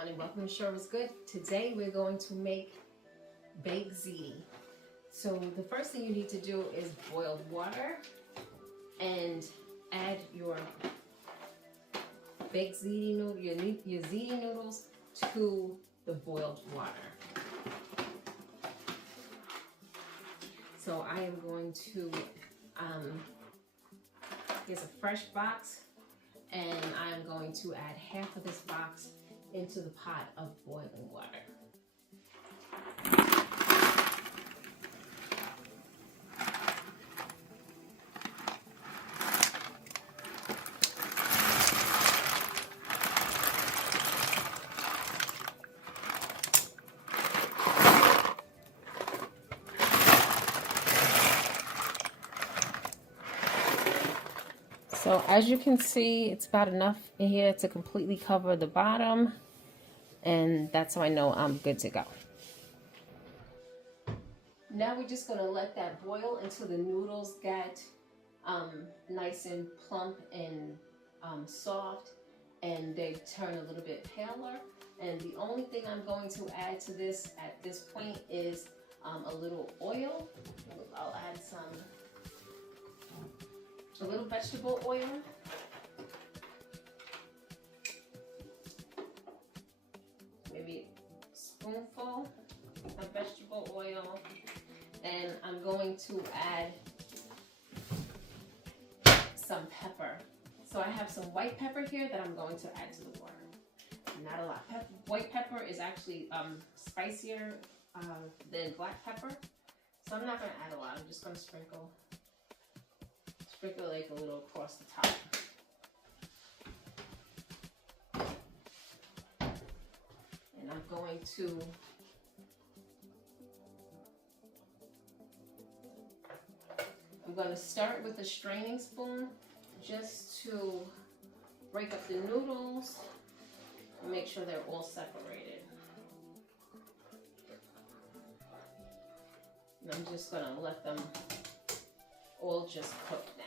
everyone, and welcome to Sure Is Good. Today we're going to make baked ziti. So the first thing you need to do is boil water and add your baked ziti noodle, your ziti noodles to the boiled water. So I am going to, here's a fresh box, and I'm going to add half of this box into the pot of boiling water. So as you can see, it's about enough in here to completely cover the bottom, and that's how I know I'm good to go. Now we're just gonna let that boil until the noodles get nice and plump and soft, and they turn a little bit paler. And the only thing I'm going to add to this at this point is a little oil. I'll add a little vegetable oil. Maybe a spoonful of vegetable oil. And I'm going to add some pepper. So I have some white pepper here that I'm going to add to the water. Not a lot. White pepper is actually spicier than black pepper. So I'm not going to add a lot. I'm just going to sprinkle like a little across the top. And I'm going to start with a straining spoon just to break up the noodles and make sure they're all separated. And I'm just going to let them all just cook now.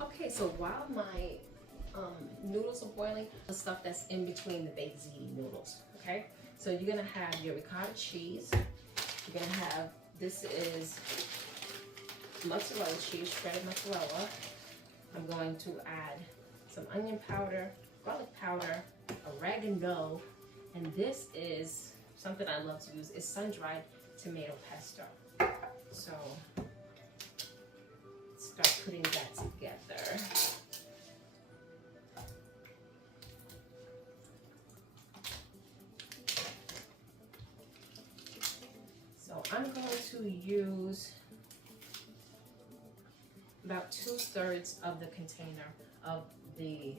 Okay, so while my noodles are boiling, the stuff that's in between the baked ziti noodles, okay? So you're gonna have your ricotta cheese. You're gonna have, this is mozzarella cheese, shredded mozzarella. I'm going to add some onion powder, garlic powder, oregano, and this is something I love to use, is sun-dried tomato pesto. So start putting that together. So I'm going to use about 2/3 of the container of the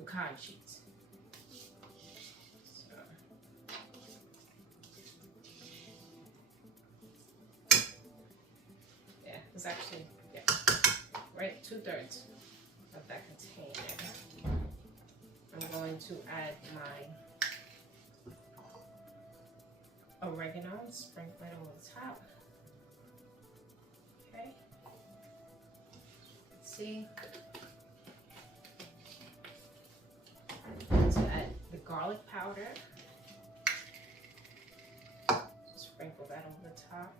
ricotta cheese. It's actually, yeah, right, 2/3 of that container. I'm going to add my oregano, sprinkle it over the top. Okay. Let's see. I'm going to add the garlic powder. Just sprinkle that over the top.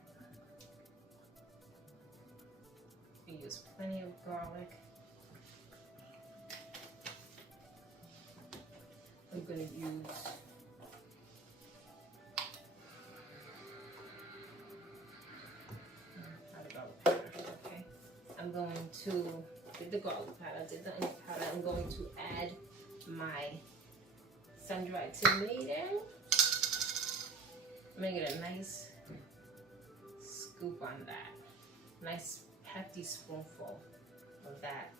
We use plenty of garlic. I'm going to use garlic powder. Okay. I'm going to did the garlic powder, did the onion powder. I'm going to add my sun-dried tomato. Make it a nice scoop on that. Nice hefty spoonful of that.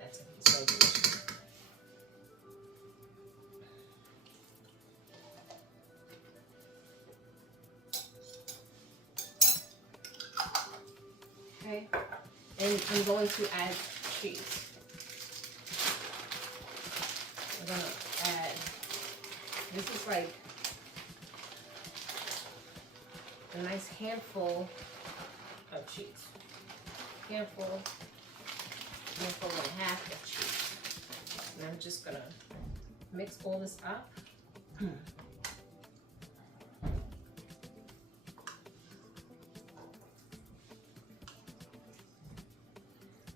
That's so delicious. Okay, and I'm going to add cheese. I'm going to add, this is like a nice handful of cheese. Handful and a half of cheese. And I'm just gonna mix all this up.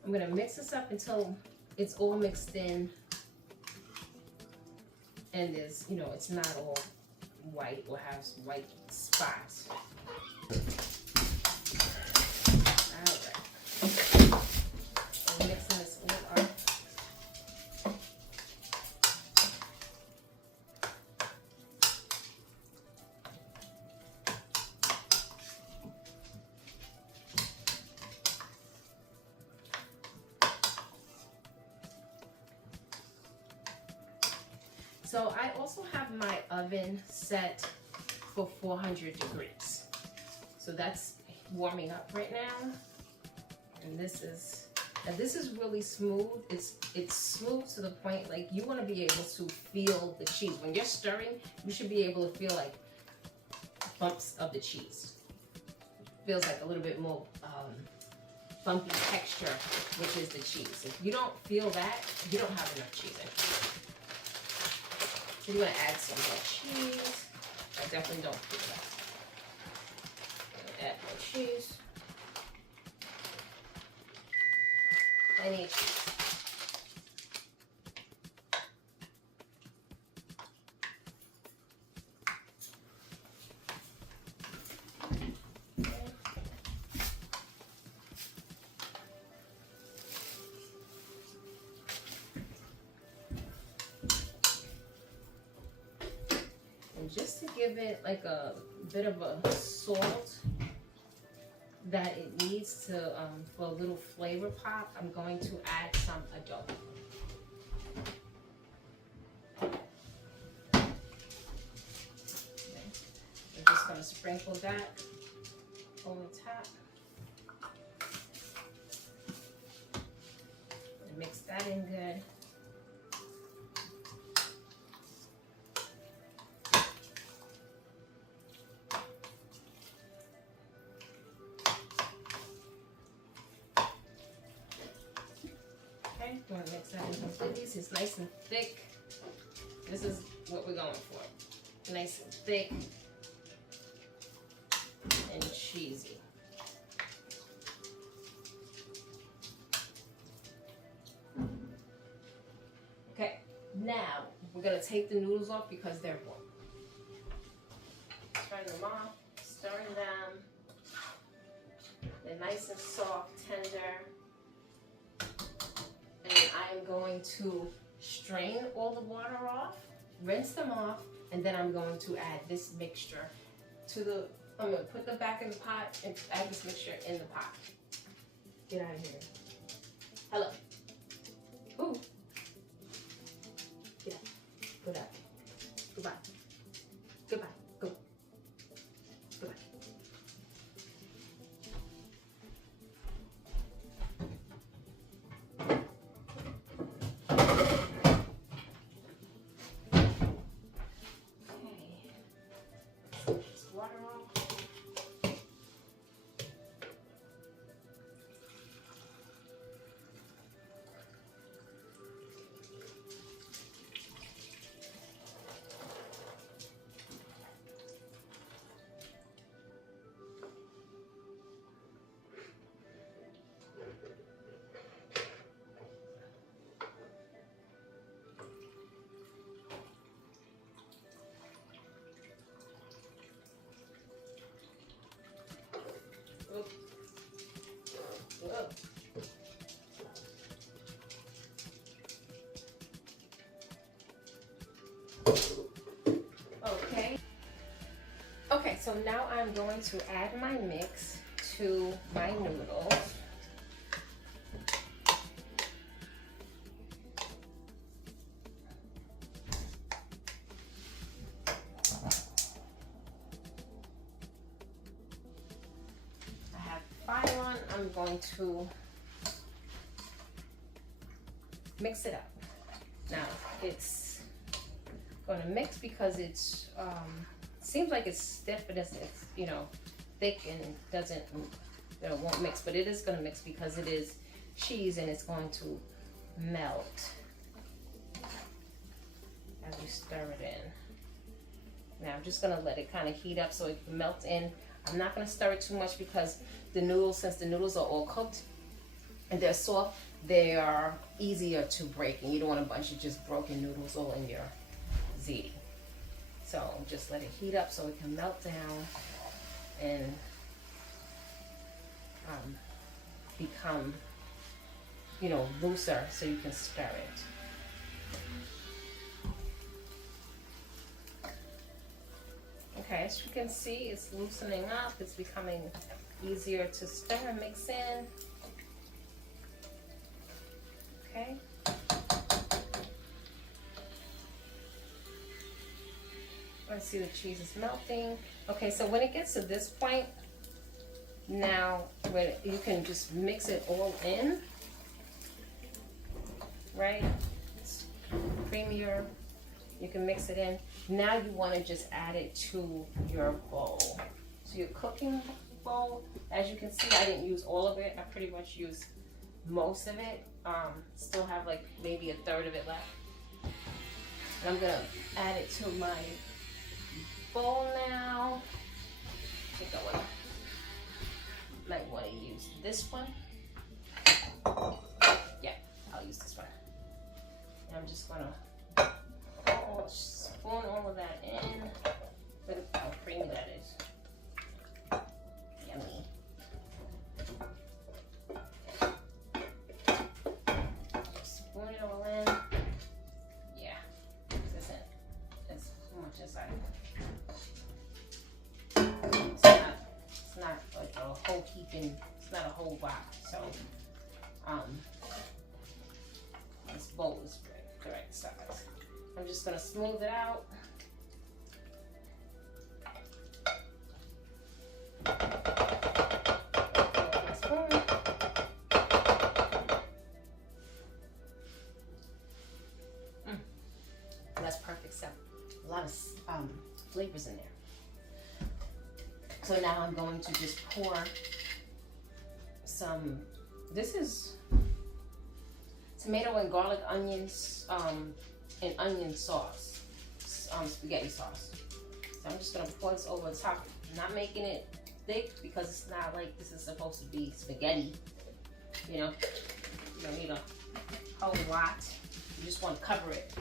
I'm gonna mix this up until it's all mixed in and there's, you know, it's not all white or has white spots. Alright. I'm mixing this all up. So I also have my oven set for 400 degrees. So that's warming up right now. And this is really smooth. It's smooth to the point like you want to be able to feel the cheese. When you're stirring, you should be able to feel like bumps of the cheese. Feels like a little bit more bumpy texture, which is the cheese. If you don't feel that, you don't have enough cheese in it. So you want to add some more cheese. I definitely don't feel that. Add more cheese. Plenty of cheese. Just to give it like a bit of a salt that it needs to for a little flavor pop, I'm going to add some adobo. Okay. I'm just going to sprinkle that on the top and mix that in good. I'm going to mix that in these. It's nice and thick. This is what we're going for. Nice and thick and cheesy. Okay, now we're going to take the noodles off because they're warm. Turn them off, stirring them. They're nice and soft, tender. I'm going to strain all the water off, rinse them off, and then I'm going to add this mixture to the, I'm going to put them back in the pot and add this mixture in the pot. Get out of here. Hello. Ooh. Get out. Go down. Goodbye. Goodbye. Go. Goodbye. Okay, so now I'm going to add my mix to my noodles. I have fire on. I'm going to mix it up. Now it's going to mix because it's seems like it's stiff, but it's you know, thick and doesn't, you know, won't mix, but it is going to mix because it is cheese and it's going to melt. as you stir it in. Now I'm just gonna let it kind of heat up so it can melt in. I'm not gonna stir it too much because the noodles, since the noodles are all cooked and they're soft, they are easier to break, and you don't want a bunch of just broken noodles all in your ziti. So just let it heat up so it can melt down and become, you know, looser so you can stir it. Okay, as you can see, it's loosening up. It's becoming easier to stir and mix in. Okay. Let's see, the cheese is melting. Okay, so when it gets to this point, now when you can just mix it all in, right? It's creamier. You can mix it in. Now you want to just add it to your bowl. So your cooking bowl, as you can see, I didn't use all of it. I pretty much used most of it. Still have like maybe a third of it left. And I'm gonna add it to my bowl now. I think I might want to use this one. Yeah, I'll use this one. And I'm just gonna spoon all of that in. Look at how creamy that is. Yummy. Spoon it all in. Yeah, this isn't. It's too much inside. It's not like a whole heaping. It's not a whole lot. So, this bowl is the right size. I'm just gonna smooth it out. That's perfect. So a lot of flavors in there. So now I'm going to just pour some. This is tomato and garlic onions and onion sauce, spaghetti sauce. So I'm just gonna pour this over the top. I'm not making it thick because it's not like this is supposed to be spaghetti. You know, you don't need a whole lot. You just want to cover it,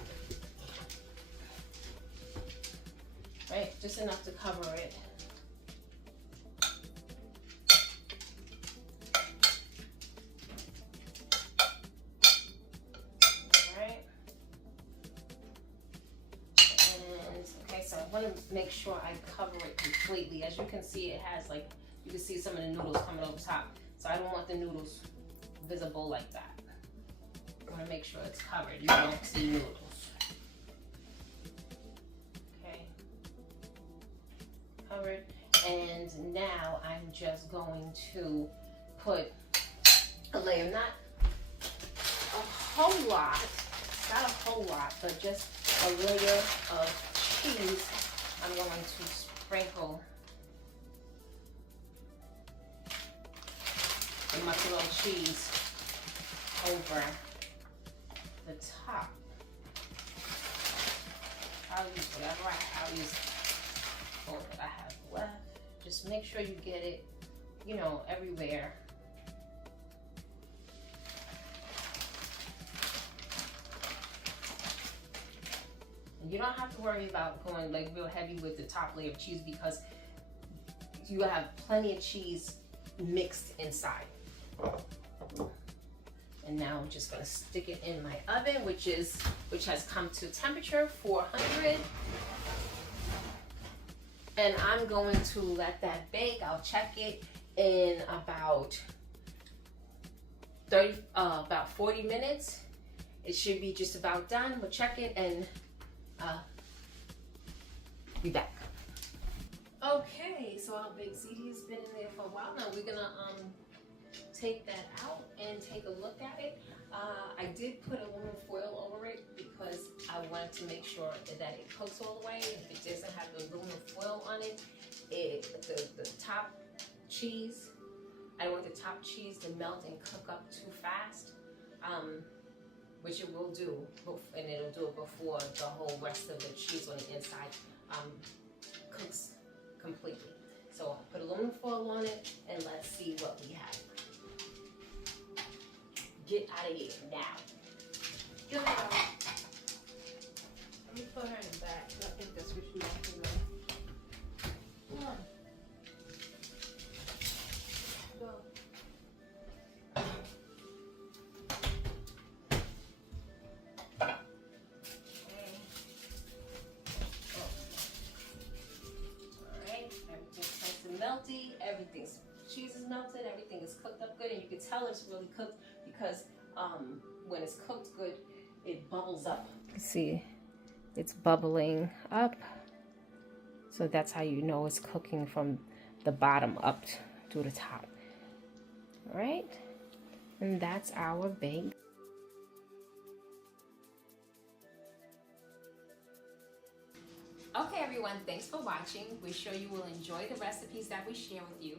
right? Just enough to cover it. I want to make sure I cover it completely. As you can see, it has like, you can see some of the noodles coming over top. So I don't want the noodles visible like that. I want to make sure it's covered. You don't see noodles. Okay. Covered. And now I'm just going to put a layer, not a whole lot, not a whole lot, but just a layer of cheese. I'm going to sprinkle the mozzarella cheese over the top. I'll use whatever I'll use all that I have left. Just make sure you get it, you know, everywhere. You don't have to worry about going like real heavy with the top layer of cheese because you have plenty of cheese mixed inside. And now I'm just gonna stick it in my oven, which has come to temperature 400. And I'm going to let that bake. I'll check it in about 40 minutes. It should be just about done. We'll check it and be back. Okay, so our baked ziti has been in there for a while now. We're gonna take that out and take a look at it. I did put aluminum foil over it because I wanted to make sure that it cooks all the way. If it doesn't have the aluminum foil on it, the top cheese, I don't want the top cheese to melt and cook up too fast. which it will do, and it'll do it before the whole rest of the cheese on the inside cooks completely. So I'll put aluminum foil on it, and let's see what we have. Get out of here now. Get out. Let me put her in the back. I think that's what you want to know. Come on. Go. Melty, everything's cheese is melted, everything is cooked up good, and you can tell it's really cooked because when it's cooked good, it bubbles up. See, it's bubbling up, so that's how you know it's cooking from the bottom up to the top. All right, and that's our baked. Okay everyone, thanks for watching. We're sure you will enjoy the recipes that we share with you.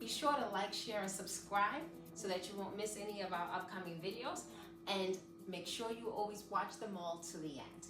Be sure to like, share, and subscribe so that you won't miss any of our upcoming videos. And make sure you always watch them all to the end.